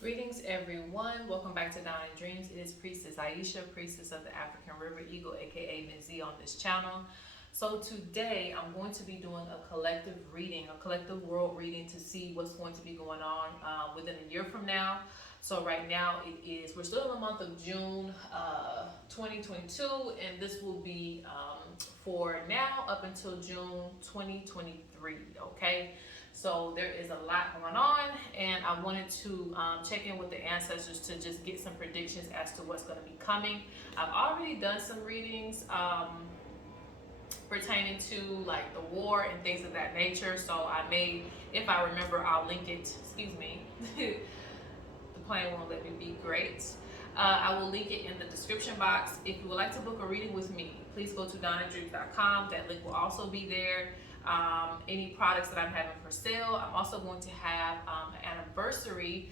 Greetings, everyone. Welcome back to Dawning Dreams. It is Priestess Ieisha, Priestess of the African River Eagle, aka Ms.Z on this channel. So today I'm going to be doing a collective reading, a collective world reading to see what's going to be going on within a year from now. So right now we're still in the month of June 2022, and this will be for now up until June 2023, okay? So there is a lot going on, and I wanted to check in with the ancestors to just get some predictions as to what's going to be coming. I've already done some readings pertaining to like the war and things of that nature. So I may, if I remember, I'll link it. Excuse me. The plane won't let me be great. I will link it in the description box. If you would like to book a reading with me, please go to DonnaDreams.com. That link will also be there. Any products that I'm having for sale. I'm also going to have an anniversary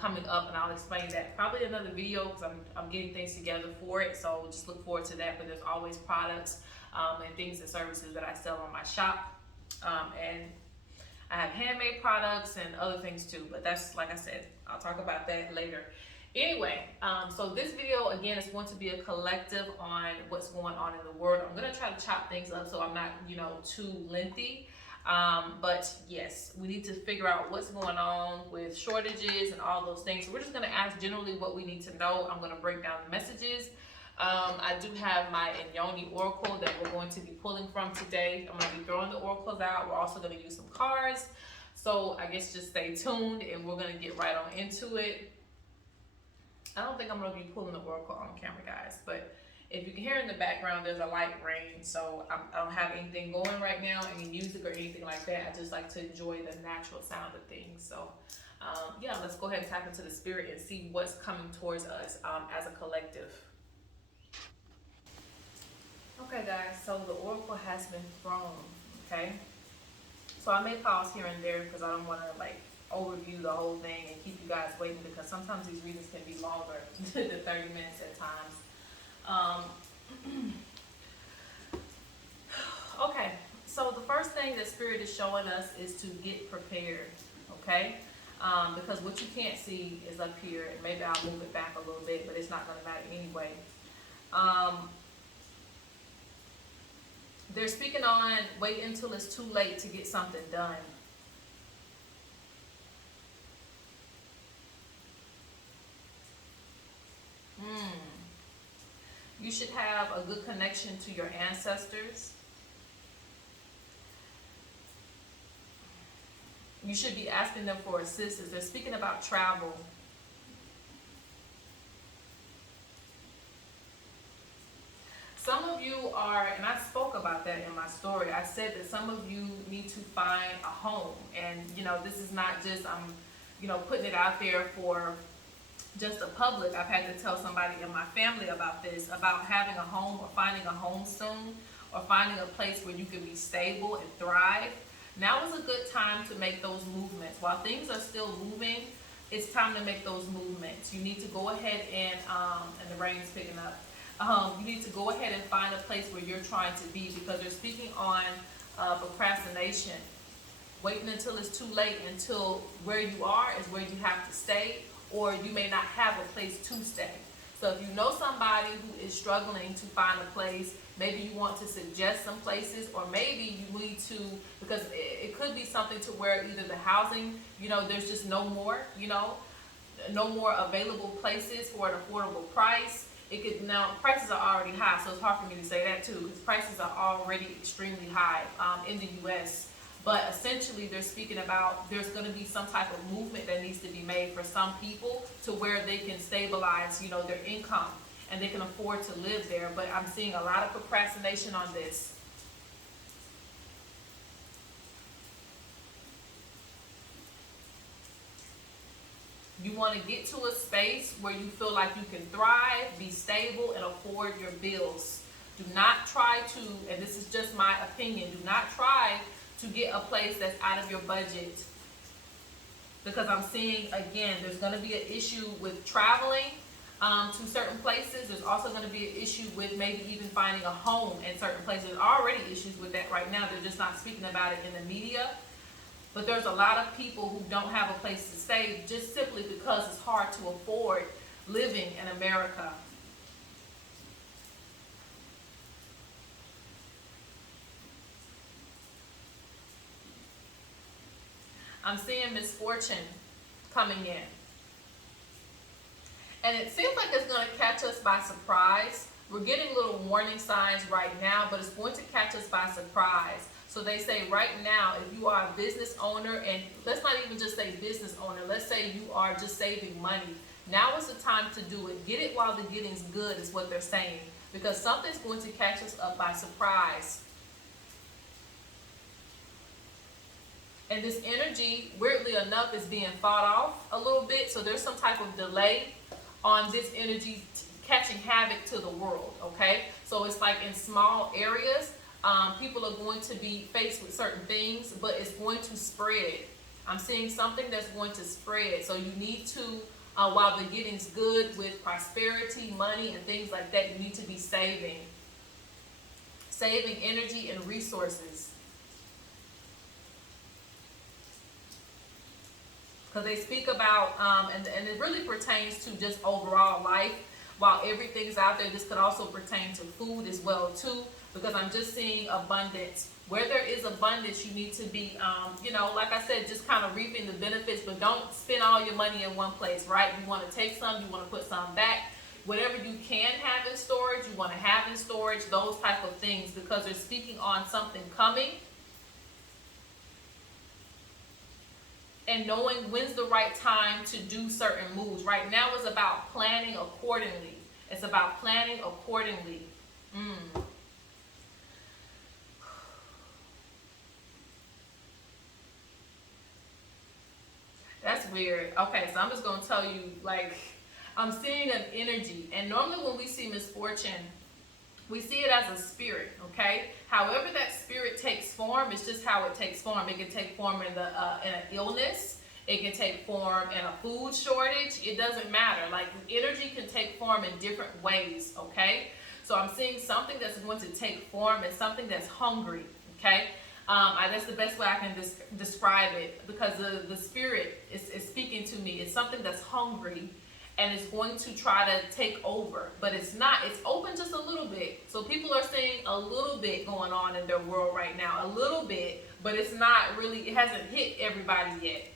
coming up, and I'll explain that probably in another video because I'm getting things together for it. So just look forward to that. But there's always products and things and services that I sell on my shop, and I have handmade products and other things too. But that's, like I said, I'll talk about that later. Anyway, so this video, again, is going to be a collective on what's going on in the world. I'm going to try to chop things up so I'm not, too lengthy. But yes, we need to figure out what's going on with shortages and all those things. So we're just going to ask generally what we need to know. I'm going to break down the messages. I do have my Inyoni Oracle that we're going to be pulling from today. I'm going to be throwing the oracles out. We're also going to use some cards. So I guess just stay tuned and we're going to get right on into it. I don't think I'm going to be pulling the oracle on camera, guys, but if you can hear in the background, there's a light rain, so I don't have anything going right now, any music or anything like that. I just like to enjoy the natural sound of things. So, yeah, let's go ahead and tap into the spirit and see what's coming towards us as a collective. Okay, guys, so the oracle has been thrown, okay? So I may pause here and there because I don't want to, overview the whole thing and keep you guys waiting, because sometimes these readings can be longer than 30 minutes at times. Okay, so the first thing that Spirit is showing us is to get prepared, okay? Because what you can't see is up here, and maybe I'll move it back a little bit, but it's not going to matter anyway. They're speaking on wait until it's too late to get something done. You should have a good connection to your ancestors. You should be asking them for assistance. They're speaking about travel. Some of you are, and I spoke about that in my story, I said that some of you need to find a home. And, this is not just, I'm, putting it out there for just the public. I've had to tell somebody in my family about this, about having a home or finding a home soon, or finding a place where you can be stable and thrive. Now is a good time to make those movements. While things are still moving, it's time to make those movements. You need to go ahead and the rain's picking up. You need to go ahead and find a place where you're trying to be, because they're speaking on procrastination. Waiting until it's too late, until where you are is where you have to stay, or you may not have a place to stay. So if you know somebody who is struggling to find a place, maybe you want to suggest some places, or maybe you need to, because it could be something to where either the housing, there's just no more available places for an affordable price. Now prices are already high, so it's hard for me to say that too, because prices are already extremely high in the U.S. But essentially, they're speaking about there's going to be some type of movement that needs to be made for some people to where they can stabilize, their income, and they can afford to live there. But I'm seeing a lot of procrastination on this. You want to get to a space where you feel like you can thrive, be stable, and afford your bills. Do not try to, and this is just my opinion, do not try to get a place that's out of your budget, because I'm seeing, again, there's going to be an issue with traveling to certain places. There's also going to be an issue with maybe even finding a home in certain places. There's already issues with that right now. They're just not speaking about it in the media. But there's a lot of people who don't have a place to stay just simply because it's hard to afford living in America. I'm seeing misfortune coming in. And it seems like it's going to catch us by surprise. We're getting little warning signs right now, but it's going to catch us by surprise. So they say right now, if you are a business owner, and let's not even just say business owner, let's say you are just saving money. Now is the time to do it. Get it while the getting's good is what they're saying. Because something's going to catch us up by surprise. And this energy, weirdly enough, is being fought off a little bit. So there's some type of delay on this energy catching havoc to the world, okay? So it's like in small areas, people are going to be faced with certain things, but it's going to spread. I'm seeing something that's going to spread. So you need to, while the getting's good with prosperity, money, and things like that, you need to be saving energy and resources. Because they speak about, and it really pertains to just overall life. While everything's out there, this could also pertain to food as well too. Because I'm just seeing abundance. Where there is abundance, you need to be, like I said, just kind of reaping the benefits. But don't spend all your money in one place, right? You want to take some, you want to put some back. Whatever you can have in storage, you want to have in storage, those type of things. Because they're speaking on something coming. And knowing when's the right time to do certain moves. Right now is about planning accordingly. It's about planning accordingly. That's weird. Okay, so I'm just going to tell you, like, I'm seeing an energy. And normally when we see misfortune, we see it as a spirit, okay? However that spirit takes form, it's just how it takes form. It can take form in an illness. It can take form in a food shortage. It doesn't matter. Like, energy can take form in different ways, okay? So I'm seeing something that's going to take form and something that's hungry, okay? That's the best way I can describe it, because the spirit is speaking to me. It's something that's hungry. And it's going to try to take over, but it's not. It's open just a little bit. So people are seeing a little bit going on in their world right now, a little bit, but it's not really, it hasn't hit everybody yet.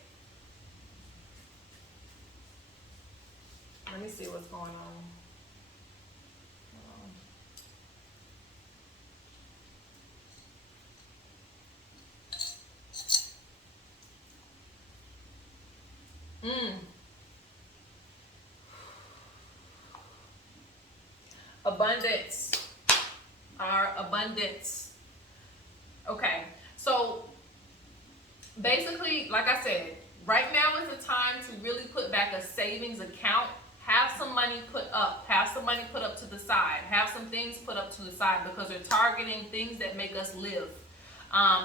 Let me see what's going on. Abundance. Our abundance. Okay, so basically, like I said, right now is the time to really put back a savings account. Have some money put up. Have some money put up to the side. Have some things put up to the side, because they're targeting things that make us live.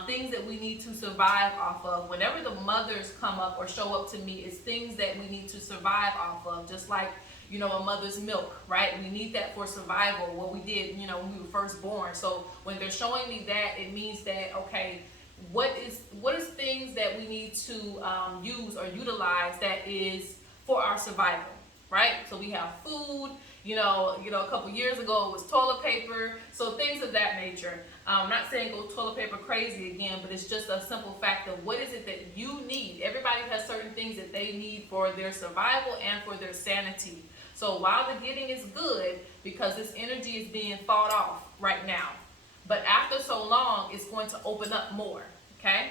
Things that we need to survive off of. Whenever the mothers come up or show up to me, it's things that we need to survive off of. Just like, a mother's milk, right? We need that for survival, what we did, when we were first born. So when they're showing me that, it means that, okay, what is things that we need to use or utilize that is for our survival, right? So we have food, a couple years ago it was toilet paper, so things of that nature. I'm not saying go toilet paper crazy again, but it's just a simple fact of what is it that you need. Everybody has certain things that they need for their survival and for their sanity. So while the getting is good, because this energy is being fought off right now, but after so long, it's going to open up more, okay?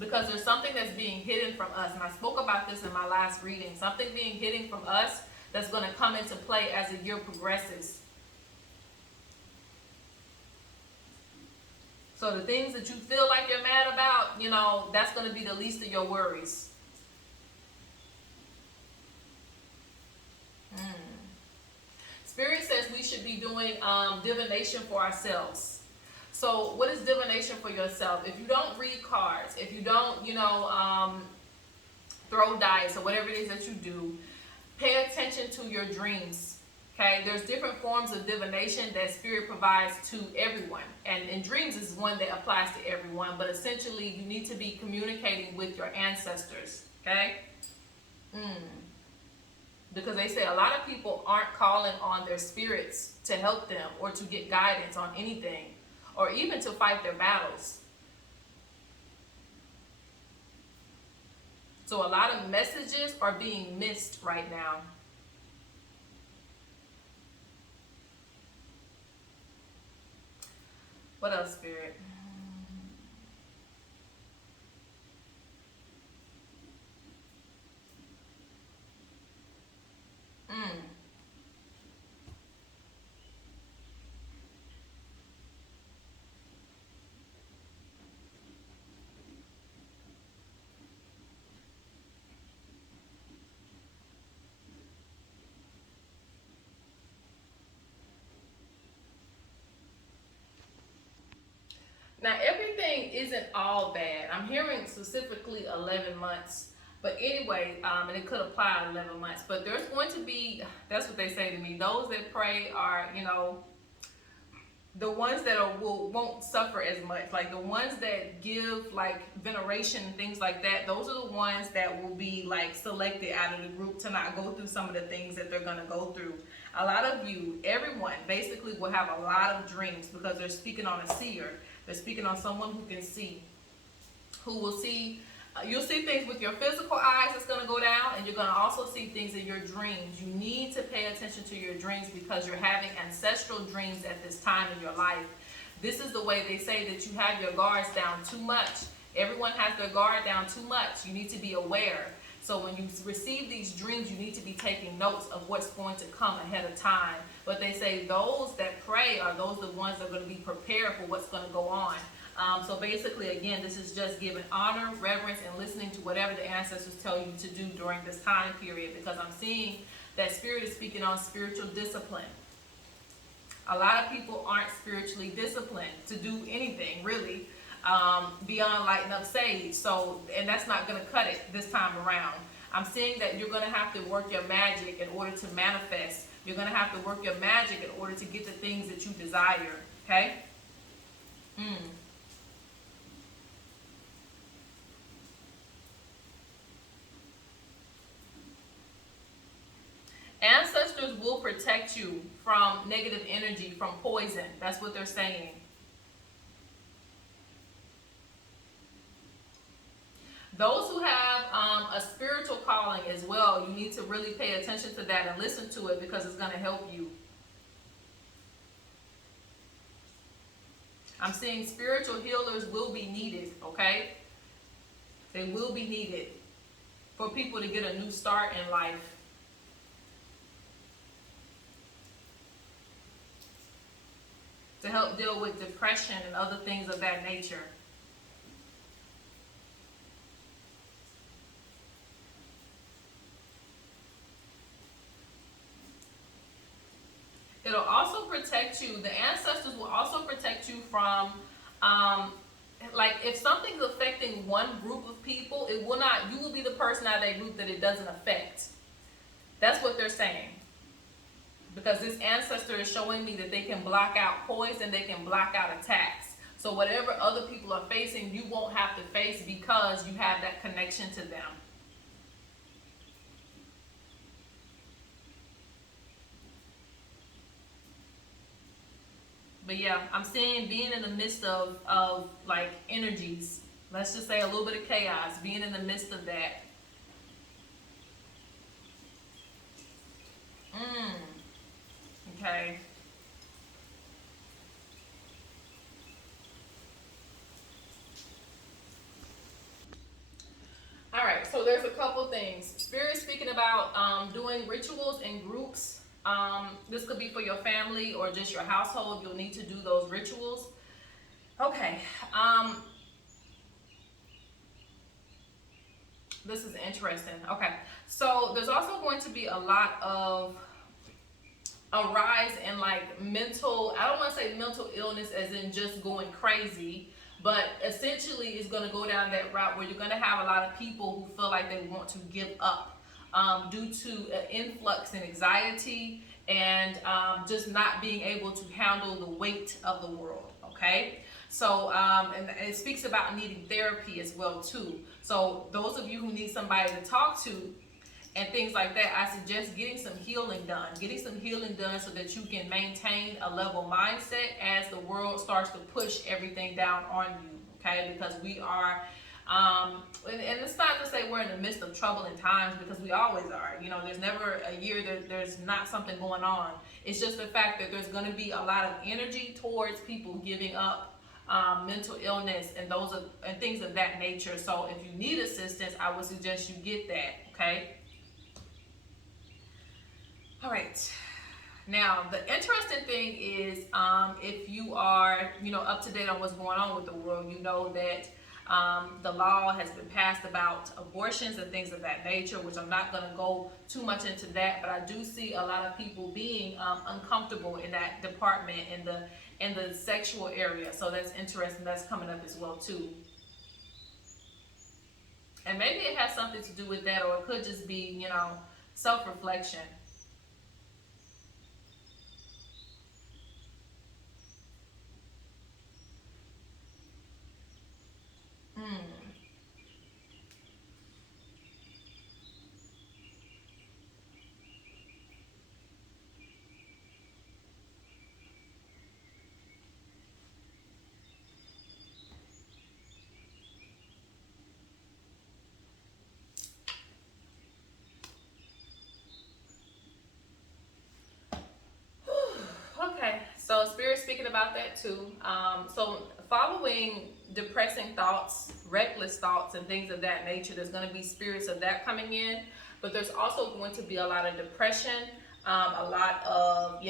Because there's something that's being hidden from us, and I spoke about this in my last reading. Something being hidden from us that's going to come into play as the year progresses. So the things that you feel like you're mad about, that's going to be the least of your worries. Spirit says we should be doing divination for ourselves. So what is divination for yourself? If you don't read cards, if you don't, throw dice or whatever it is that you do, pay attention to your dreams, Okay, there's different forms of divination that spirit provides to everyone, and in dreams is one that applies to everyone, but essentially you need to be communicating with your ancestors. Okay. Because they say a lot of people aren't calling on their spirits to help them or to get guidance on anything or even to fight their battles. So a lot of messages are being missed right now. What else, Spirit? Now, everything isn't all bad. I'm hearing specifically 11 months. But anyway, and it could apply 11 months. But there's going to be, that's what they say to me, those that pray are, you know, the ones that won't suffer as much. Like the ones that give like veneration and things like that, those are the ones that will be like selected out of the group to not go through some of the things that they're going to go through. A lot of you, everyone basically will have a lot of dreams because they're speaking on a seer. They're speaking on someone who can see, who will see. You'll see things with your physical eyes that's going to go down, and you're going to also see things in your dreams. You need to pay attention to your dreams because you're having ancestral dreams at this time in your life. This is the way they say that you have your guards down too much. Everyone has their guard down too much. You need to be aware. So when you receive these dreams, you need to be taking notes of what's going to come ahead of time. But they say those that pray are those the ones that are going to be prepared for what's going to go on. So basically, again, this is just giving honor, reverence, and listening to whatever the ancestors tell you to do during this time period, because I'm seeing that Spirit is speaking on spiritual discipline. A lot of people aren't spiritually disciplined to do anything, really, beyond lighting up sage. So, and that's not going to cut it this time around. I'm seeing that you're going to have to work your magic in order to manifest. You're going to have to work your magic in order to get the things that you desire, okay? Ancestors will protect you from negative energy, from poison. That's what they're saying. Those who have a spiritual calling as well, you need to really pay attention to that and listen to it because it's going to help you. I'm seeing spiritual healers will be needed, okay? They will be needed for people to get a new start in life. To help deal with depression and other things of that nature. It'll also protect you. The ancestors will also protect you from, like if something's affecting one group of people, it will not, you will be the person out of that group that it doesn't affect. That's what they're saying. Because this ancestor is showing me that they can block out poison, they can block out attacks. So whatever other people are facing, you won't have to face because you have that connection to them. But yeah, I'm seeing being in the midst of like energies. Let's just say a little bit of chaos, being in the midst of that. Okay. All right, so there's a couple things. Spirit speaking about doing rituals in groups. This could be for your family or just your household. You'll need to do those rituals. Okay. This is interesting. Okay. So there's also going to be a lot of a rise in like mental, I don't want to say mental illness as in just going crazy, but essentially it's going to go down that route where you're going to have a lot of people who feel like they want to give up due to an influx in anxiety and just not being able to handle the weight of the world. Okay, so and it speaks about needing therapy as well too. So those of you who need somebody to talk to and things like that, I suggest getting some healing done. Getting some healing done so that you can maintain a level mindset as the world starts to push everything down on you. Okay, because we are, and it's not to say we're in the midst of troubling times, because we always are. You know, there's never a year that there's not something going on. It's just the fact that there's going to be a lot of energy towards people giving up mental illness and and things of that nature. So if you need assistance, I would suggest you get that. Okay. All right. Now, the interesting thing is, if you are, up to date on what's going on with the world, you know that the law has been passed about abortions and things of that nature, which I'm not going to go too much into that, but I do see a lot of people being uncomfortable in that department, in the sexual area. So that's interesting. That's coming up as well too. And maybe it has something to do with that, or it could just be, self-reflection. Okay, so Spirit speaking about that too. So following depressing thoughts, reckless thoughts, and things of that nature, there's going to be spirits of that coming in, but there's also going to be a lot of depression, a lot of,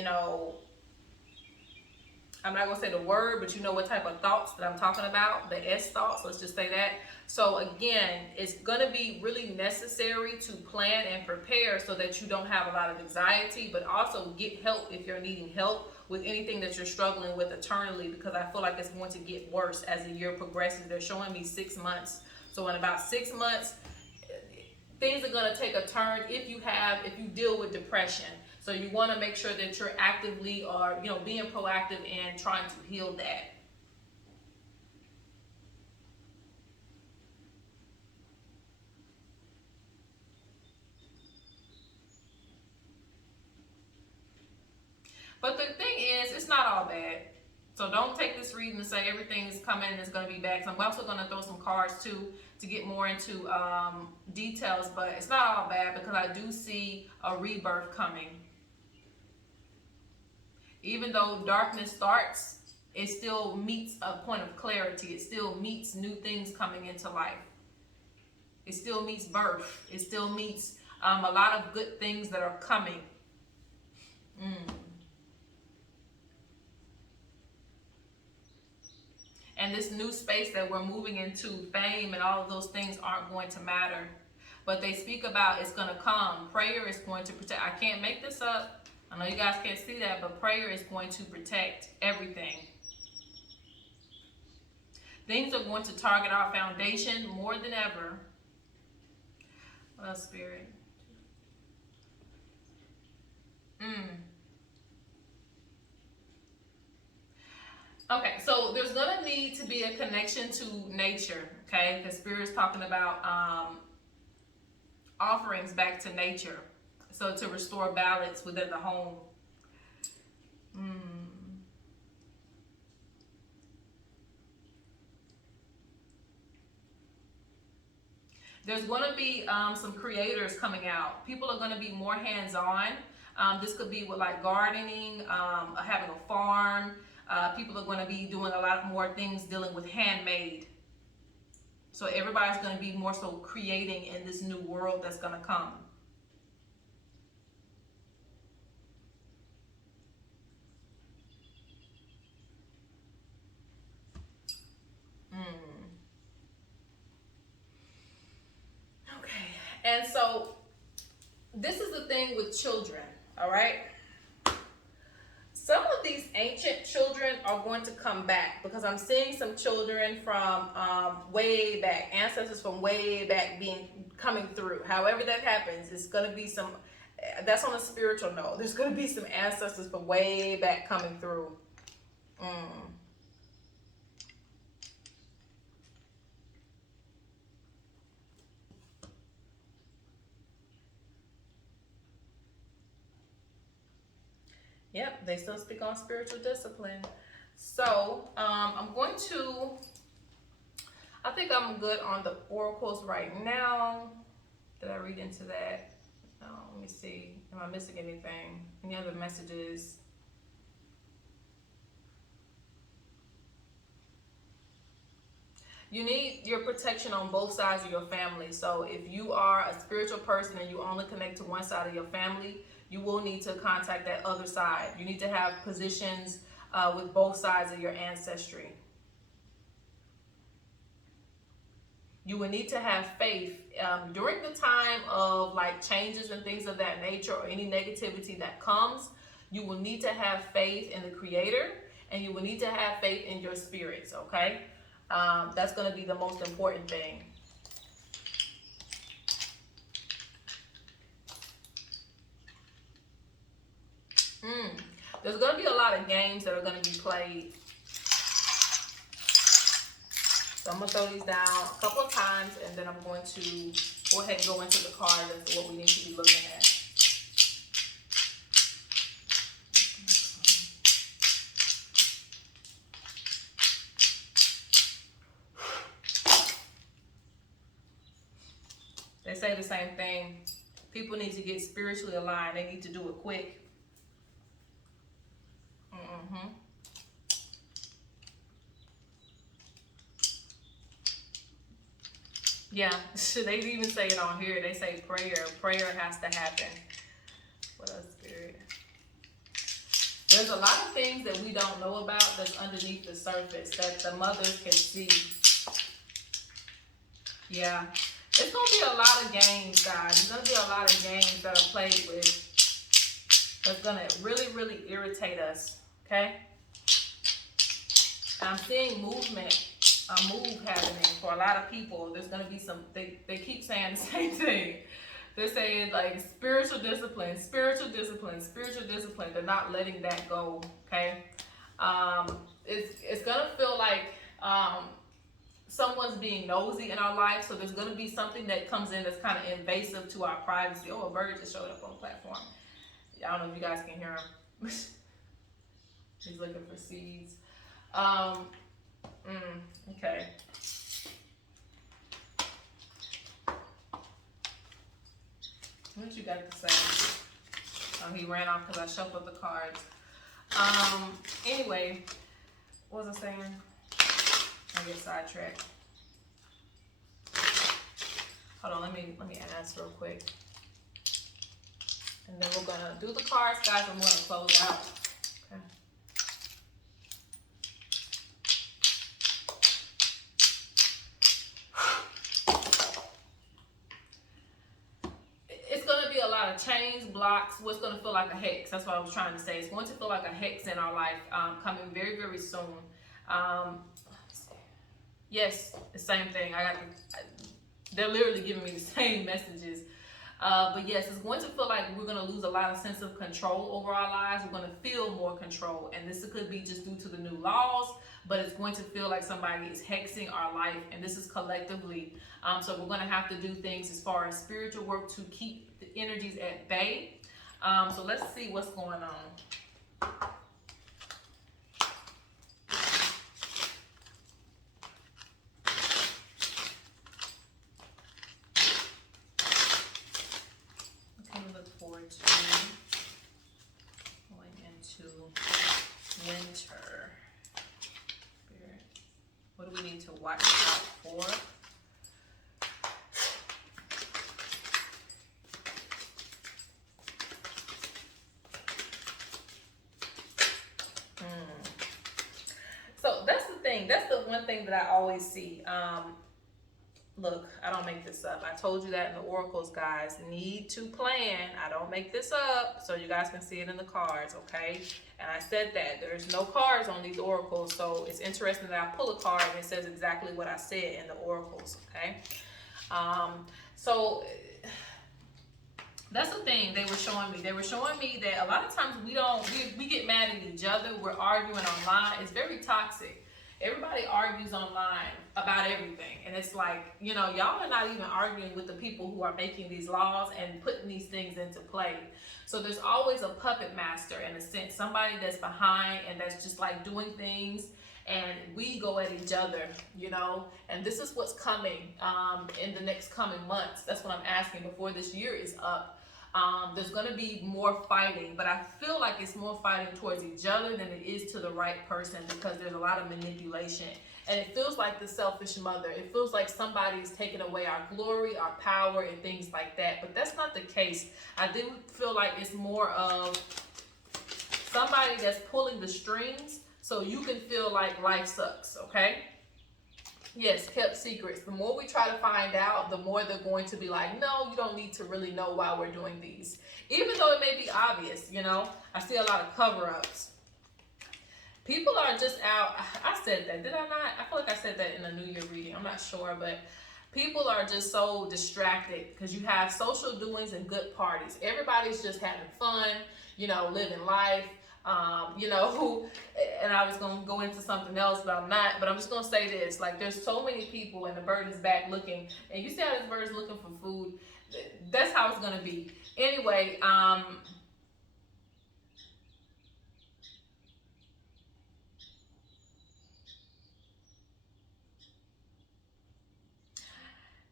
I'm not going to say the word, but you know what type of thoughts that I'm talking about, the S thoughts, let's just say that. So again, it's going to be really necessary to plan and prepare so that you don't have a lot of anxiety, but also get help if you're needing help with anything that you're struggling with eternally, because I feel like it's going to get worse as the year progresses. They're showing me 6 months. So in about 6 months, things are going to take a turn if you deal with depression. So you want to make sure that you're actively or, being proactive and trying to heal that. But the thing is, it's not all bad. So don't take this reading and say everything is coming and it's going to be bad. I'm also going to throw some cards too to get more into details. But it's not all bad, because I do see a rebirth coming. Even though darkness starts, it still meets a point of clarity. It still meets new things coming into life. It still meets birth. It still meets a lot of good things that are coming. And this new space that we're moving into, fame and all of those things aren't going to matter. But they speak about it's going to come. Prayer is going to protect. I can't make this up. I know you guys can't see that, but prayer is going to protect everything. Things are going to target our foundation more than ever. Well, Spirit. Okay, so there's going to need to be a connection to nature, okay? Because Spirit's talking about offerings back to nature. So to restore balance within the home. There's going to be some creators coming out. People are going to be more hands-on. This could be with like gardening, having a farm. People are going to be doing a lot more things dealing with handmade. So everybody's going to be more so creating in this new world that's going to come. Okay, and so this is the thing with children, all right? Some of these ancient children are going to come back, because I'm seeing some children from way back, ancestors from way back coming through. However that happens, it's going to be some That's on a spiritual note. There's going to be some ancestors from way back coming through. Yep, they still speak on spiritual discipline. So I'm going to, I think I'm good on the oracles right now. Did I read into that? No, let me see. Am I missing anything? Any other messages? You need your protection on both sides of your family. So if you are a spiritual person and you only connect to one side of your family, you will need to contact that other side. You need to have positions with both sides of your ancestry. You will need to have faith during the time of like changes and things of that nature, or any negativity that comes. You will need to have faith in the Creator, and you will need to have faith in your spirits. Okay, that's going to be the most important thing. There's going to be a lot of games that are going to be played. So I'm going to throw these down a couple of times, and then I'm going to go ahead and go into the cards as to what we need to be looking at. They say the same thing. People need to get spiritually aligned. They need to do it quick. Yeah, they even say it on here. They say prayer. Prayer has to happen. What else, Spirit? There's a lot of things that we don't know about that's underneath the surface that the mothers can see. Yeah. It's going to be a lot of games, guys. There's going to be a lot of games that are played with that's going to really, really irritate us. Okay? I'm seeing movement. A move happening for a lot of people. There's going to be some, they keep saying the same thing. They're saying like spiritual discipline, spiritual discipline, spiritual discipline. They're not letting that go, okay? It's going to feel like someone's being nosy in our life, so there's going to be something that comes in that's kind of invasive to our privacy. Oh, a bird just showed up on the platform. I don't know if you guys can hear him. He's looking for seeds. Okay. What you got to say? Oh, he ran off because I shuffled the cards. Anyway, what was I saying? I get sidetracked. Hold on, let me ask real quick. And then we're gonna do the cards, guys. I'm gonna close out. Okay. Chains, blocks, what's going to feel like a hex. That's what I was trying to say. It's going to feel like a hex in our life coming very, very soon. Yes, the same thing. They're literally giving me the same messages. But yes, it's going to feel like we're going to lose a lot of sense of control over our lives. We're going to feel more control. And this could be just due to the new laws, but it's going to feel like somebody is hexing our life. And this is collectively. So we're going to have to do things as far as spiritual work to keep the energies at bay. So let's see what's going on. Okay, we look forward to going into winter. What do we need to watch out for? So that's the thing. That's the one thing that I always see. Look, I don't make this up. I told you that in the oracles, guys. Need to plan. I don't make this up, so you guys can see it in the cards, okay? And I said that. There's no cards on these oracles, so it's interesting that I pull a card and it says exactly what I said in the oracles, okay? So That's the thing they were showing me. They were showing me that a lot of times we get mad at each other. We're arguing online. It's very toxic. Everybody argues online about everything. And it's like, you know, y'all are not even arguing with the people who are making these laws and putting these things into play. So there's always a puppet master, in a sense, somebody that's behind and that's just like doing things, and we go at each other, you know. And this is what's coming in the next coming months. That's what I'm asking before this year is up. There's going to be more fighting, but I feel like it's more fighting towards each other than it is to the right person, because there's a lot of manipulation. And it feels like the selfish mother. It feels like somebody's taking away our glory, our power, and things like that. But that's not the case. I do feel like it's more of somebody that's pulling the strings so you can feel like life sucks, okay? Yes, kept secrets. The more we try to find out, the more they're going to be like, no, you don't need to really know why we're doing these. Even though it may be obvious, you know. I see a lot of cover-ups. People are just out. I said that, did I not? I feel like I said that in a New Year reading. I'm not sure, but people are just so distracted because you have social doings and good parties. Everybody's just having fun, you know, living life. You know, and I was going to go into something else, but I'm not. But I'm just going to say this. Like, there's so many people, and the bird is back looking. And you see how this bird is looking for food? That's how it's going to be. Anyway,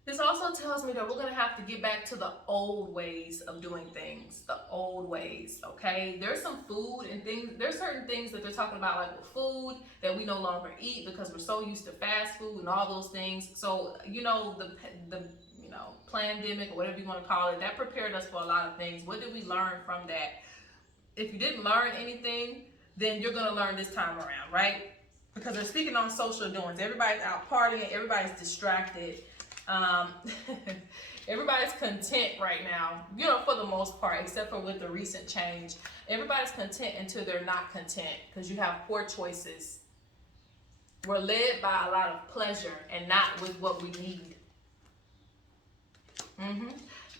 this also tells me that we're going to have to get back to the old ways of doing things, the old ways, okay? There's some food and things, there's certain things that they're talking about, like with food, that we no longer eat because we're so used to fast food and all those things. So, you know, the you know, pandemic or whatever you want to call it, that prepared us for a lot of things. What did we learn from that? If you didn't learn anything, then you're going to learn this time around, right? Because they're speaking on social doings. Everybody's out partying, everybody's distracted. Everybody's content right now, you know, for the most part, except for with the recent change. Everybody's content until they're not content, because you have poor choices. We're led by a lot of pleasure and not with what we need.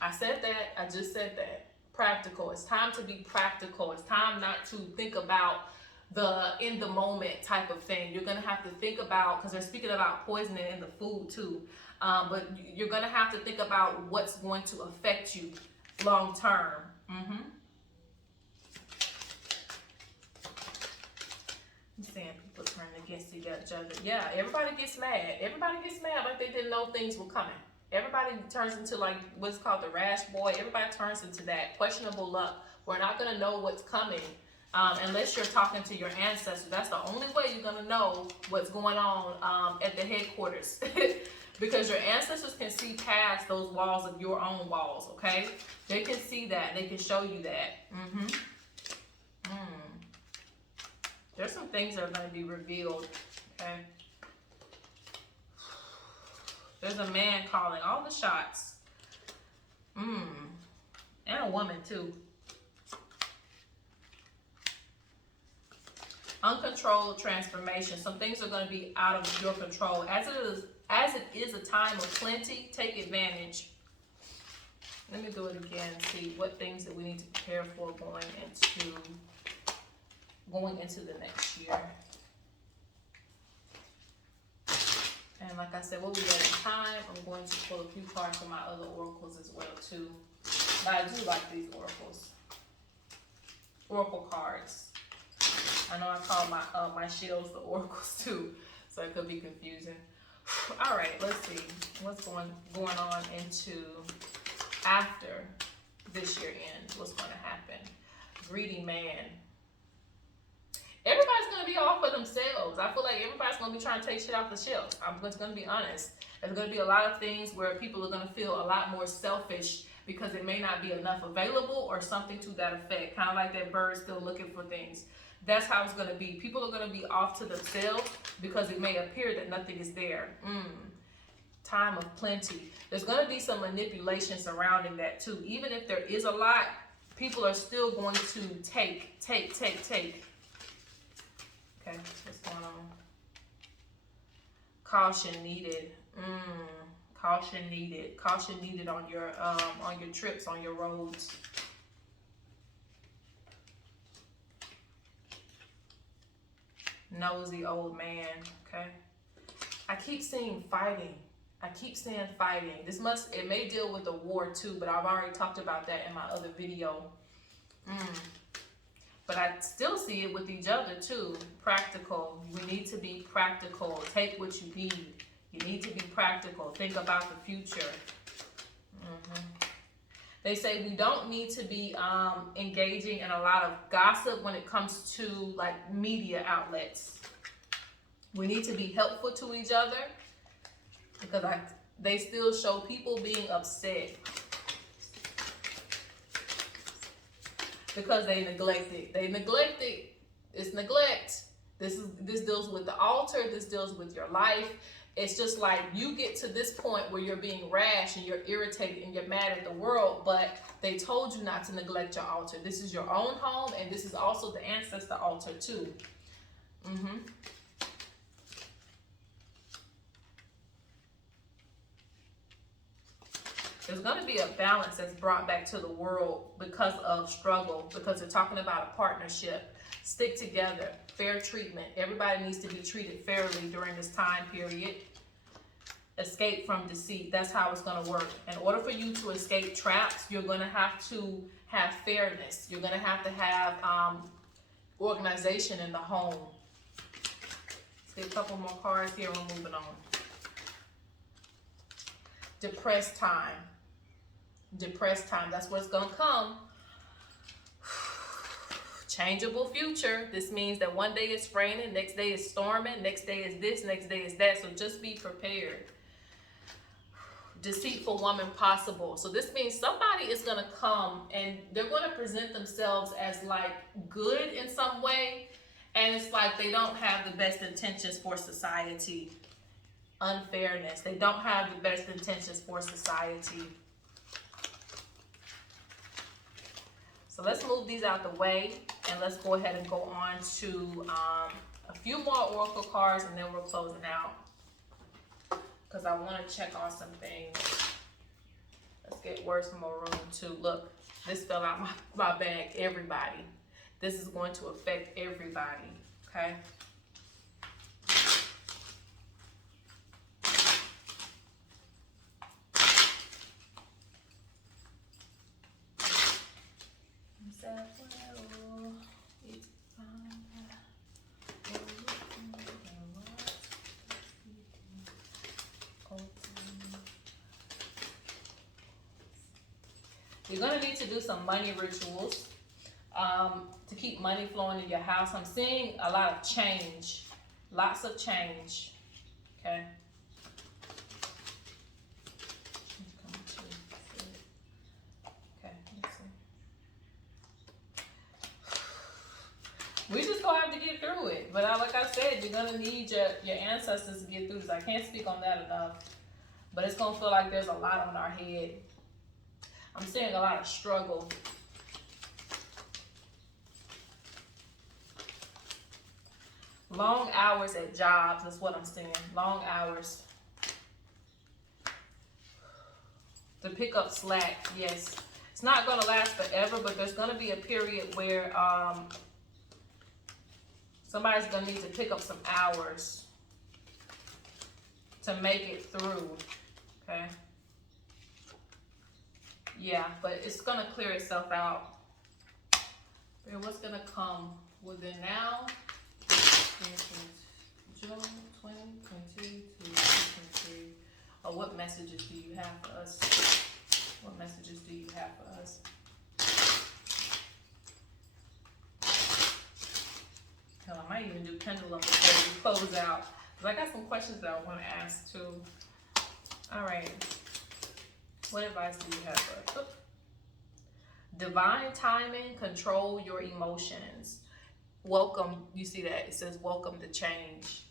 I said that. I just said that. Practical. It's time to be practical. It's time not to think about the in the moment type of thing. You're going to have to think about, because they're speaking about poisoning in the food too. But you're going to have to think about what's going to affect you long term. I'm saying people turn against each other. Yeah, everybody gets mad. Everybody gets mad like they didn't know things were coming. Everybody turns into like what's called the rash boy. Everybody turns into that. Questionable luck. We're not going to know what's coming unless you're talking to your ancestors. That's the only way you're going to know what's going on at the headquarters. Because your ancestors can see past those walls of your own walls, okay? They can see that. They can show you that. There's some things that are going to be revealed, okay? There's a man calling all the shots. And a woman, too. Uncontrolled transformation. Some things are going to be out of your control. As it is a time of plenty, take advantage. Let me do it again. See what things that we need to prepare for going into the next year. And like I said, what we got in time, I'm going to pull a few cards from my other oracles as well too. But I do like these oracles. Oracle cards. I know I call my shields the oracles too, so it could be confusing. All right, let's see what's going on into after this year ends. What's going to happen? Greedy man. Everybody's going to be all for themselves. I feel like everybody's going to be trying to take shit off the shelf. I'm just going to be honest. There's going to be a lot of things where people are going to feel a lot more selfish because it may not be enough available or something to that effect. Kind of like that bird still looking for things. That's how it's going to be. People are going to be off to themselves because it may appear that nothing is there. Time of plenty. There's going to be some manipulation surrounding that too. Even if there is a lot, people are still going to take. Okay, what's going on? Caution needed. Caution needed. Caution needed on your trips, on your roads. Nosy old man. Okay. I keep seeing fighting. I keep seeing fighting. It may deal with the war too, but I've already talked about that in my other video. But I still see it with each other too. Practical. We need to be practical. Take what you need. You need to be practical. Think about the future. They say we don't need to be engaging in a lot of gossip when it comes to like media outlets. We need to be helpful to each other because they still show people being upset because they neglected. It's neglect. This deals with the altar. This deals with your life. It's just like you get to this point where you're being rash and you're irritated and you're mad at the world, but they told you not to neglect your altar. This is your own home, and this is also the ancestor altar too. There's going to be a balance that's brought back to the world because of struggle, because they're talking about a partnership. Stick together, fair treatment. Everybody needs to be treated fairly during this time period. Escape from deceit. That's how it's going to work. In order for you to escape traps, you're going to have fairness. You're going to have organization in the home. Let's get a couple more cards here and we're moving on. Depressed time. Depressed time. That's what's going to come. Changeable future. This means that one day it's raining, next day it's storming, next day is this, next day is that. So just be prepared. Deceitful woman possible. So this means somebody is going to come and they're going to present themselves as like good in some way. And it's like they don't have the best intentions for society. Unfairness. They don't have the best intentions for society. So let's move these out the way and let's go ahead and go on to a few more oracle cards and then we're closing out because I want to check on some things. Let's get words from more room too. Look, this fell out my bag. Everybody. This is going to affect everybody. Okay. You're going to need to do some money rituals to keep money flowing in your house. I'm seeing a lot of change, lots of change. Okay. Okay, let's see. We just gonna have to get through it. But like I said, you're gonna need your ancestors to get through this. I can't speak on that enough. But it's gonna feel like there's a lot on our head. I'm seeing a lot of struggle. Long hours at jobs, that's what I'm seeing. Long hours. To pick up slack, yes. It's not going to last forever, but there's going to be a period where somebody's going to need to pick up some hours to make it through, okay? Yeah, but it's going to clear itself out. And what's going to come within now? June 2022 to 2023. Oh, what messages do you have for us? What messages do you have for us? Hell, I might even do pendulum before we close out. Because I got some questions that I want to ask too. All right. What advice do you have for us? Divine timing, control your emotions. Welcome, you see that? It says welcome to change.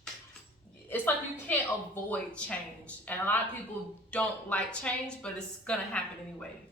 It's like you can't avoid change. And a lot of people don't like change, but it's going to happen anyway.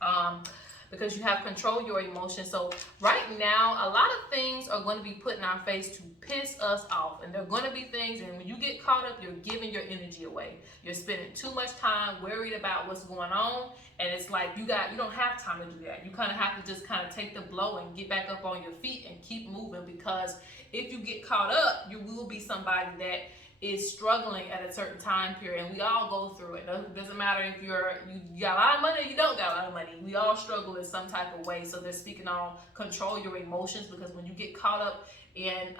because you have control your emotions. So right now, a lot of things are going to be put in our face to piss us off, and they're going to be things, and when you get caught up, you're giving your energy away. You're spending too much time worried about what's going on, and it's like you don't have time to do that. You kind of have to just kind of take the blow and get back up on your feet and keep moving, because if you get caught up, you will be somebody that is struggling at a certain time period, and we all go through it. It doesn't matter if you got a lot of money or you don't got a lot of money. We all struggle in some type of way. So they're speaking on control your emotions, because when you get caught up in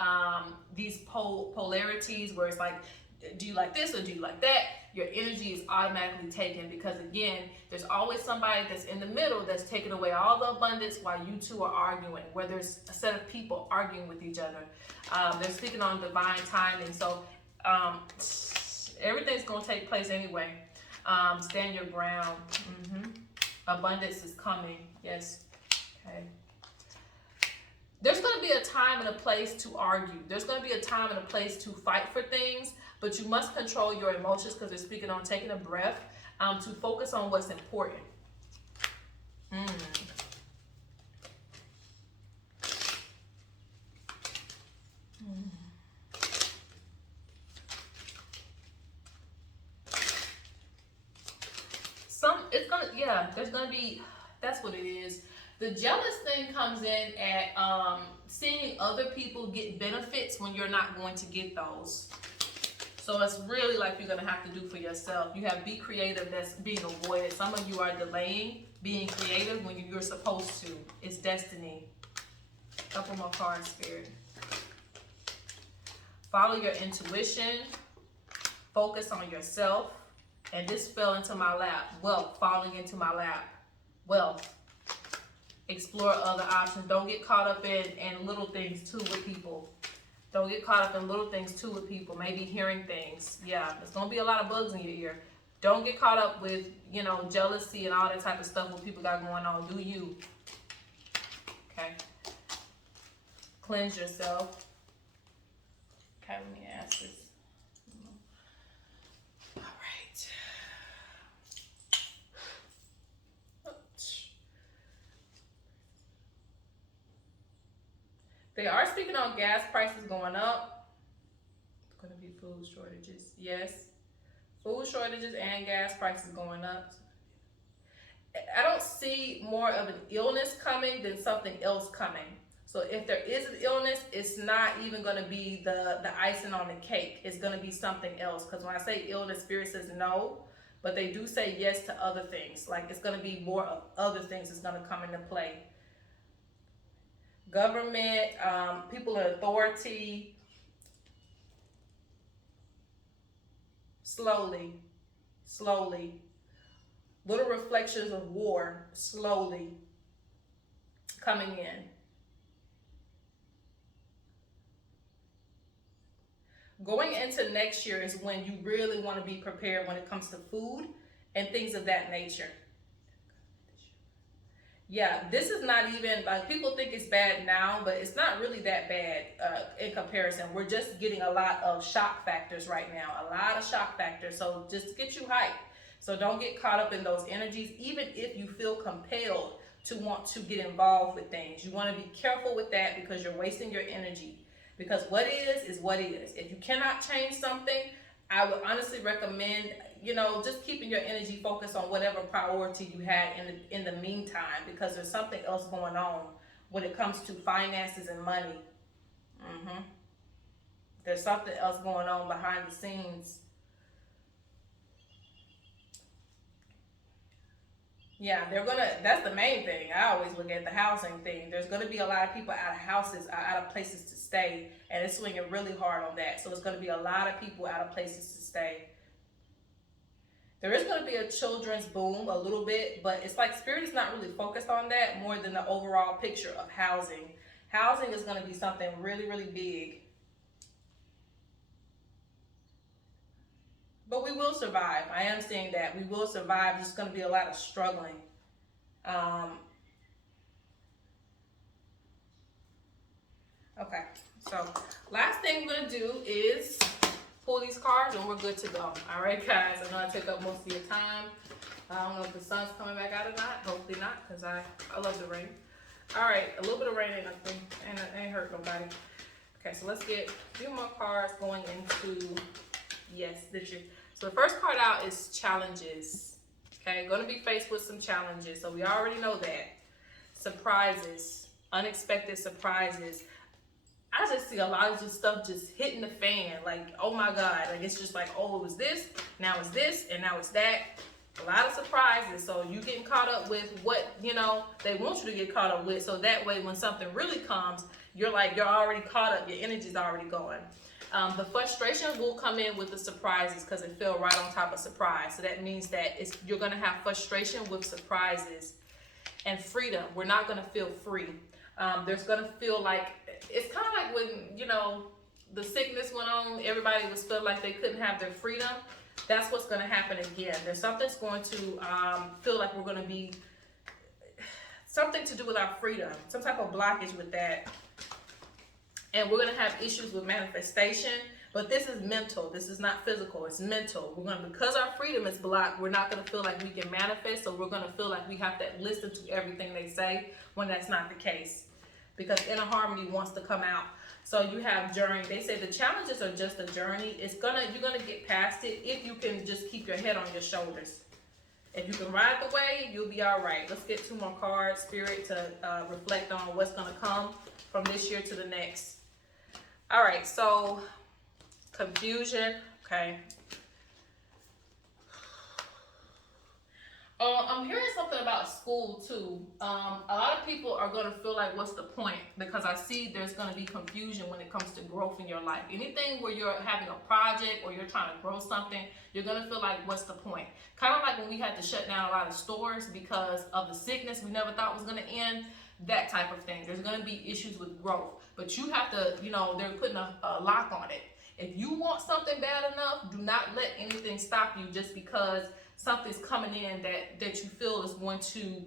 these polarities where it's like, do you like this or do you like that, your energy is automatically taken, because again, there's always somebody that's in the middle that's taking away all the abundance while you two are arguing, where there's a set of people arguing with each other. They're speaking on divine timing. So everything's going to take place anyway. Stand your ground. Abundance is coming. Yes. Okay. There's going to be a time and a place to argue. There's going to be a time and a place to fight for things, but you must control your emotions, because they're speaking on taking a breath to focus on what's important. There's gonna be, that's what it is. The jealous thing comes in at seeing other people get benefits when you're not going to get those. So it's really like you're gonna have to do for yourself. You have be creative that's being avoided. Some of you are delaying being creative when you're supposed to. It's destiny. Couple more cards, Spirit. Follow your intuition. Focus on yourself. And this fell into my lap. Wealth falling into my lap. Wealth. Explore other options. Don't get caught up in little things too with people. Don't get caught up in little things too with people. Maybe hearing things. Yeah, there's going to be a lot of bugs in your ear. Don't get caught up with, jealousy and all that type of stuff what people got going on. Do you. Okay. Cleanse yourself. Okay, let me ask this. They are speaking on gas prices going up. It's going to be food shortages. Yes. Food shortages and gas prices going up. I don't see more of an illness coming than something else coming. So if there is an illness, it's not even going to be the icing on the cake. It's going to be something else. Because when I say illness, Spirit says no. But they do say yes to other things. Like it's going to be more of other things that's going to come into play. Government, people in authority, slowly, little reflections of war, slowly coming in. Going into next year is when you really want to be prepared when it comes to food and things of that nature. Yeah, this is not even, like, people think it's bad now, but it's not really that bad in comparison. We're just getting a lot of shock factors right now, a lot of shock factors. So just to get you hyped. So don't get caught up in those energies, even if you feel compelled to want to get involved with things. You want to be careful with that, because you're wasting your energy. Because what is what is. If you cannot change something, I would honestly recommend, just keeping your energy focused on whatever priority you had in the meantime, because there's something else going on when it comes to finances and money. There's something else going on behind the scenes. Yeah, that's the main thing. I always look at the housing thing. There's going to be a lot of people out of houses, out of places to stay, and it's swinging really hard on that. So it's going to be a lot of people out of places to stay. There is going to be a children's boom a little bit, but it's like Spirit is not really focused on that more than the overall picture of housing. Housing is going to be something really, really big. But we will survive. I am seeing that. We will survive. There's going to be a lot of struggling. Okay, so last thing we're going to do is pull these cards and we're good to go. All right, guys. I know I took up most of your time. I don't know if the sun's coming back out or not. Hopefully not, because I love the rain. All right, a little bit of rain ain't nothing, and it ain't hurt nobody. Okay, so let's get a few more cards going into, yes, this year. So the first card out is challenges. Okay, going to be faced with some challenges. So we already know that. Surprises, unexpected surprises. I just see a lot of just stuff just hitting the fan. Like, oh my God. Like, it's just like, oh, it was this, now it's this, and now it's that. A lot of surprises. So you getting caught up with what, you know, they want you to get caught up with. So that way, when something really comes, you're already caught up. Your energy's already going. The frustration will come in with the surprises because it fell right on top of surprise. So that means that you're going to have frustration with surprises and freedom. We're not going to feel free. There's going to feel like, it's kind of like when, you know, the sickness went on, everybody was feeling like they couldn't have their freedom. That's what's going to happen again. There's something's going to feel like we're going to be, something to do with our freedom, some type of blockage with that. And we're going to have issues with manifestation, but this is mental. This is not physical. It's mental. Because our freedom is blocked, we're not going to feel like we can manifest, so we're going to feel like we have to listen to everything they say when that's not the case. Because inner harmony wants to come out. So you have journey. They say the challenges are just a journey. You're gonna get past it if you can just keep your head on your shoulders. If you can ride the wave, you'll be all right. Let's get 2 more cards, Spirit, to reflect on what's gonna come from this year to the next. All right, so confusion. Okay. I'm hearing something about school too. A lot of people are going to feel like, what's the point? Because I see there's going to be confusion when it comes to growth in your life. Anything where you're having a project or you're trying to grow something, you're going to feel like, what's the point? Kind of like when we had to shut down a lot of stores because of the sickness we never thought was going to end, that type of thing. There's going to be issues with growth. But you have to, you know, they're putting a lock on it. If you want something bad enough, do not let anything stop you just because something's coming in that you feel is going to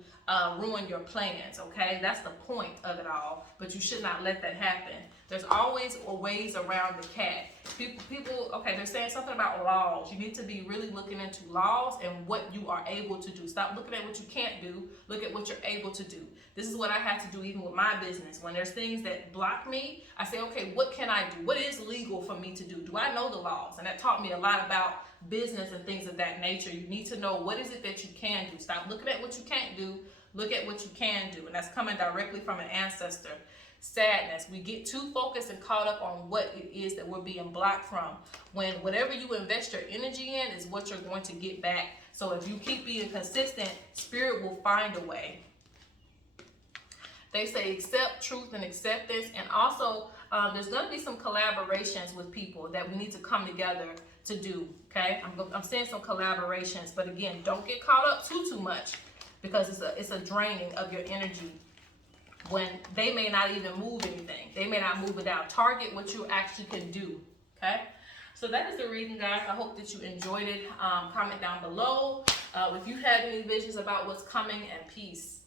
ruin your plans, okay? That's the point of it all, but you should not let that happen. There's always ways around the cat. People, okay, they're saying something about laws. You need to be really looking into laws and what you are able to do. Stop looking at what you can't do. Look at what you're able to do. This is what I have to do even with my business. When there's things that block me, I say, okay, what can I do? What is legal for me to do? Do I know the laws? And that taught me a lot about business and things of that nature. You need to know what is it that you can do. Stop looking at what you can't do. Look at what you can do. And that's coming directly from an ancestor. Sadness. We get too focused and caught up on what it is that we're being blocked from. When whatever you invest your energy in is what you're going to get back. So if you keep being consistent, Spirit will find a way. They say accept truth and acceptance. And also, there's going to be some collaborations with people that we need to come together to do. Okay, I'm seeing some collaborations, but again, don't get caught up too much because it's a draining of your energy when they may not even move anything. They may not move it out. Target what you actually can do. Okay, so that is the reading, guys. I hope that you enjoyed it. Comment down below if you had any visions about what's coming, and peace.